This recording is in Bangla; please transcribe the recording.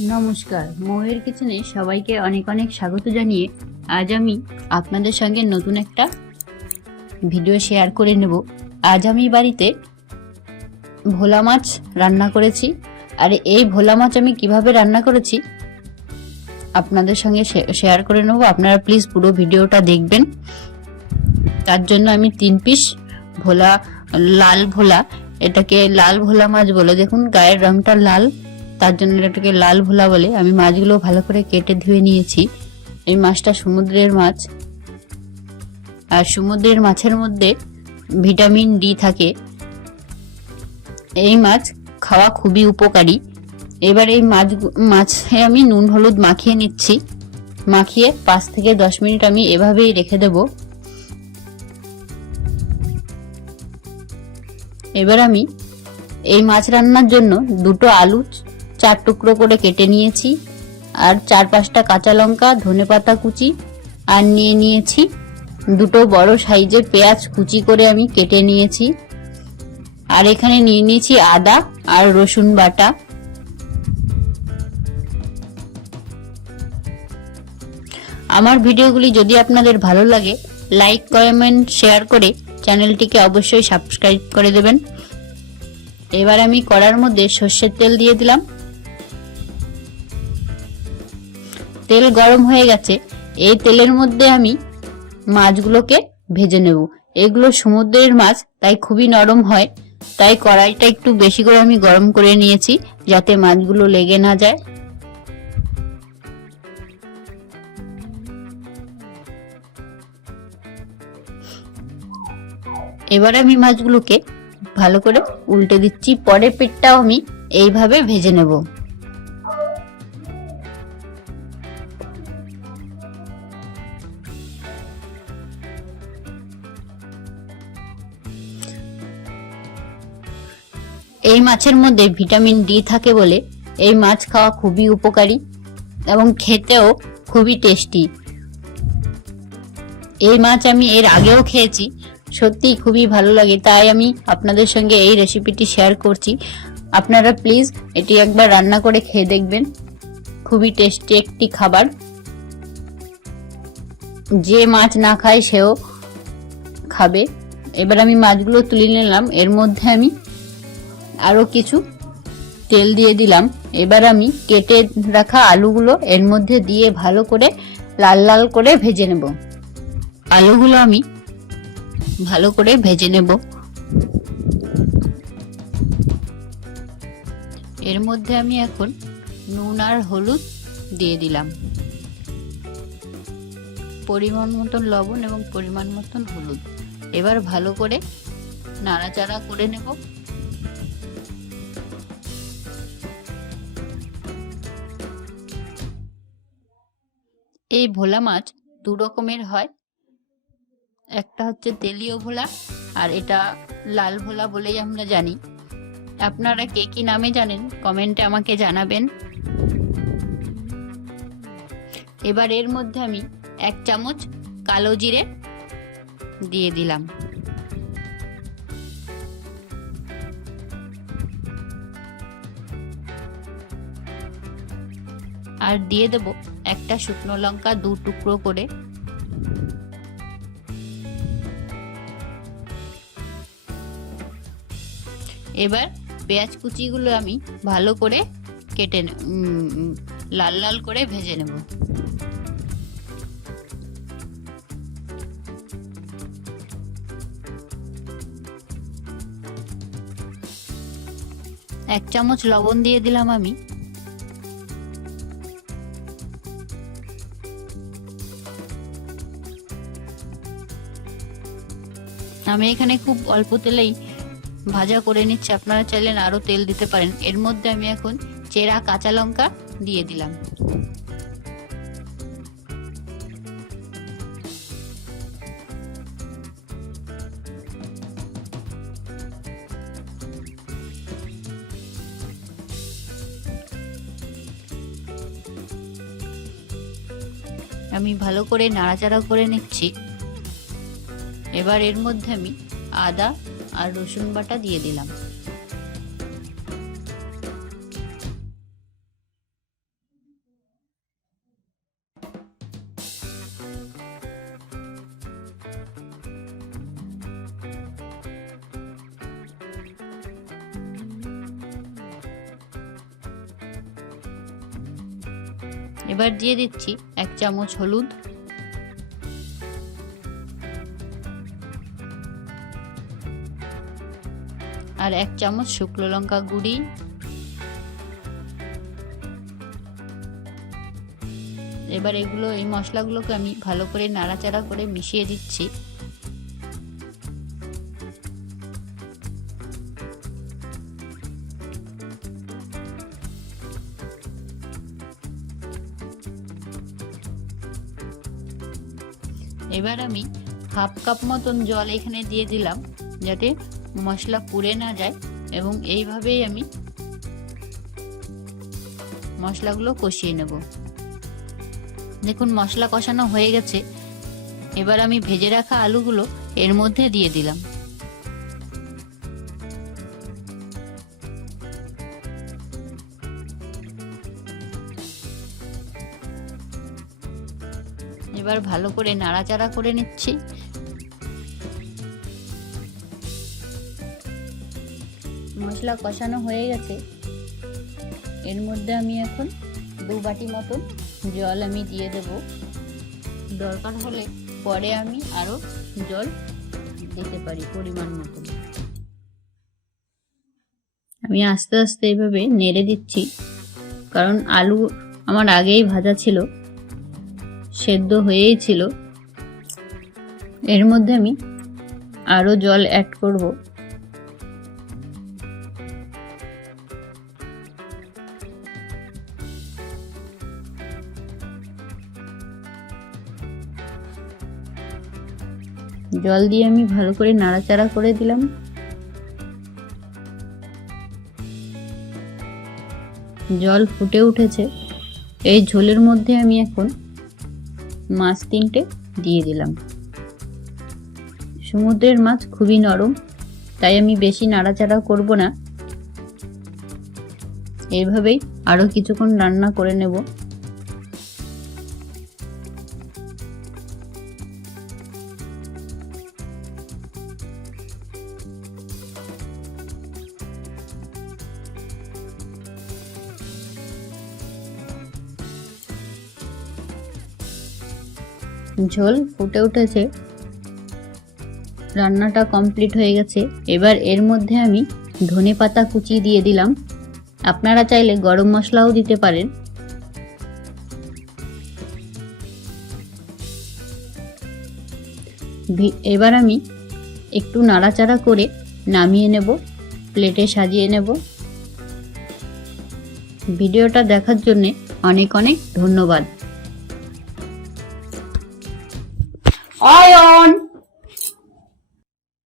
নমস্কার। ময়ের কিচেনে সবাইকে অনেক অনেক স্বাগত জানিয়ে আজ আমি আপনাদের সঙ্গে নতুন একটা ভিডিও শেয়ার করে নেব। আজ আমি বাড়িতে ভোলা মাছ রান্না করেছি। আর এই ভোলা মাছ আমি কীভাবে রান্না করেছি আপনাদের সঙ্গে শেয়ার করে নেব। আপনারা প্লিজ পুরো ভিডিওটা দেখবেন। তার জন্য আমি তিন পিস ভোলা, লাল ভোলা, এটাকে লাল ভোলা মাছ বলে। দেখুন, গায়ের রংটা লাল। তার জন্য এটাকে লাল ভোলা বলে আমি মাছগুলো ভালো করে কেটে ধুয়ে নিয়েছি। এই মাছটা সমুদ্রের মাছ। আর সমুদ্রের মাছের মধ্যে ভিটামিন ডি থাকে। এই মাছ খাওয়া খুবই উপকারী। এবার এই মাছ মাছে আমি নুন, হলুদ মাখিয়ে নিচ্ছি। মাখিয়ে পাঁচ থেকে দশ মিনিট আমি এভাবেই রেখে দেব। এবার আমি এই মাছ রান্নার জন্য দুটো আলু চার টুকরো করে কেটে নিয়েছি। আর চার পাঁচটা কাঁচা লঙ্কা, ধনে পাতা কুচি আর নিয়ে নিয়েছি। দুটো বড় সাইজের পেঁয়াজ কুচি করে আমি কেটে নিয়েছি। আর এখানে নিয়ে নিয়েছি আদা আর রসুন বাটা। আমার ভিডিওগুলি যদি আপনাদের ভালো লাগে, লাইক, কমেন্ট, শেয়ার করে চ্যানেলটিকে অবশ্যই সাবস্ক্রাইব করে দেবেন। এবার আমি কড়ার মধ্যে সর্ষের তেল দিয়ে দিলাম। তেল গরম হয়ে গেছে, এই তেলের মধ্যে আমি মাছগুলোকে ভেজে নেব। এগুলো সমুদ্রের মাছ, তাই খুবই নরম হয়। তাই কড়াইটা একটু বেশি করে আমি গরম করে নিয়েছি, যাতে মাছগুলো লেগে না যায়। এবার আমি মাছগুলোকে ভালো করে উল্টে দিচ্ছি পরের পেটটাও আমি এইভাবে ভেজে নেব। এই মাছের মধ্যে ভিটামিন ডি থাকে বলে এই মাছ খাওয়া খুবই উপকারী এবং খেতেও খুবই টেস্টি। এই মাছ আমি এর আগেও খেয়েছি সত্যি খুবই ভালো লাগে, তাই আমি আপনাদের সঙ্গে এই রেসিপিটি শেয়ার করছি। আপনারা প্লিজ এটি একবার রান্না করে খেয়ে দেখবেন, খুবই টেস্টি একটি খাবার। যে মাছ না খায় সেও খাবে। এবার আমি মাছগুলো তুলে নিলাম, এর মধ্যে আমি আরও কিছু তেল দিয়ে দিলাম। এবার আমি কেটে রাখা আলুগুলো এর মধ্যে দিয়ে ভালো করে লাল লাল করে ভেজে নেব। আলুগুলো আমি ভালো করে ভেজে নেব। এর মধ্যে আমি এখন নুন আর হলুদ দিয়ে দিলাম। পরিমাণ মতন লবণ এবং পরিমাণ মতন হলুদ। এবার ভালো করে নাড়াচাড়া করে নেব। এই ভোলা মাছ দু রকমের হয়। একটা হচ্ছে তেলীয় ভোলা আর এটা লাল ভোলা বলেই আমরা জানি। আপনারা কে কি নামে জানেন? কমেন্টে আমাকে জানাবেন। এবার এর মধ্যে আমি এক চামচ কালো জিরে দিয়ে দিলাম। আর দিয়ে দেব একটা শুকনো লঙ্কা দু টুকরো করে। এবার পেঁয়াজ কুচিগুলো আমি ভালো করে কেটে লাল লাল করে ভেজে নেব। এক চামচ লবণ দিয়ে দিলাম আমি। আমি এখানে খুব অল্প তেলেই ভাজা করে নিচ্ছি। আপনারা চাইলেন আরও তেল দিতে পারেন। এর মধ্যে আমি এখন চেরা কাঁচা লঙ্কা দিয়ে দিলাম। আমি ভালো করে নাড়াচাড়া করে নিচ্ছি। এবার এর মধ্যে আমি আদা আর রসুন বাটা দিয়ে দিলাম। এবার দিয়ে দিচ্ছি এক চামচ হলুদ আর এক চামচ শুকনো লঙ্কা গুঁড়ি। এবার এগুলো, এই মশলাগুলোকে আমি ভালো করে নাড়াচাড়া করে মিশিয়ে দিচ্ছি। এবার আমি হাফ কাপ মতন জল এখানে দিয়ে দিলাম, যাতে মশলা পুড়ে না যায় এবং এইভাবেই আমি মশলাগুলো কষিয়ে নেব। দেখুন, মশলা কষানো হয়ে গেছে। এবার আমি ভেজে রাখা আলুগুলো এর মধ্যে দিয়ে দিলাম। এবার ভালো করে নাড়াচাড়া করে নিচ্ছি। মশলা কষানো হয়ে গেছে। এর মধ্যে আমি এখন দু বাটি মতন জল আমি দিয়ে দেব। দরকার হলে পরে আমি আরও জল দিতে পারি পরিমাণ মতন। আমি আস্তে আস্তে এভাবে নেড়ে দিচ্ছি, কারণ আলু আমার আগেই ভাজা ছিল, সেদ্ধ হয়েই ছিল। এর মধ্যে আমি আরও জল অ্যাড করব। জল দিয়ে আমি ভালো করে নাড়াচাড়া করে দিলাম। জল ফুটে উঠেছে। এই ঝোলের মধ্যে আমি এখন মাছ তিনটে দিয়ে দিলাম। সমুদ্রের মাছ খুবই নরম, তাই আমি বেশি নাড়াচাড়া করব না। এইভাবেই আরও কিছুক্ষণ রান্না করে নেব। ঝোল ফুটে উঠেছে। রান্নাটা কমপ্লিট হয়ে গেছে। এবার এর মধ্যে আমি ধনে পাতা কুচি দিয়ে দিলাম। আপনারা চাইলে গরম মশলাও দিতে পারেন। এবার আমি একটু নাড়াচাড়া করে নামিয়ে নেব, প্লেটে সাজিয়ে নেব। ভিডিওটা দেখার জন্যে অনেক অনেক ধন্যবাদ। ஆயோன்